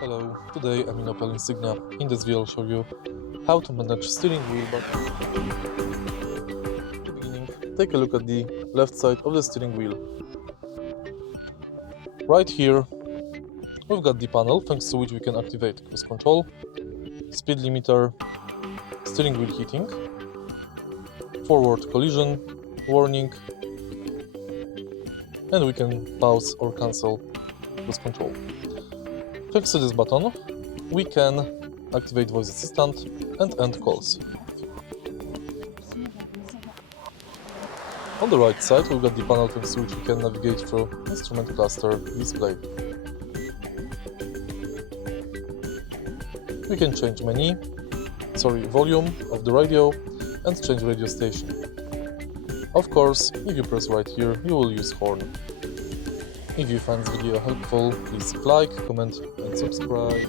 Hello, today I'm in Opel Insignia. In this video I'll show you how to manage steering wheel buttons. In the beginning, take a look at the left side of the steering wheel. Right here, we've got the panel thanks to which we can activate cruise control, speed limiter, steering wheel heating, forward collision, warning, and we can pause or cancel cruise control. Thanks to this button, we can activate voice assistant and end calls. On the right side, we've got the panel thanks to which we can navigate through instrument cluster display. We can change volume of the radio and change radio station. Of course, if you press right here, you will use horn. If you find this video helpful, please like, comment and subscribe.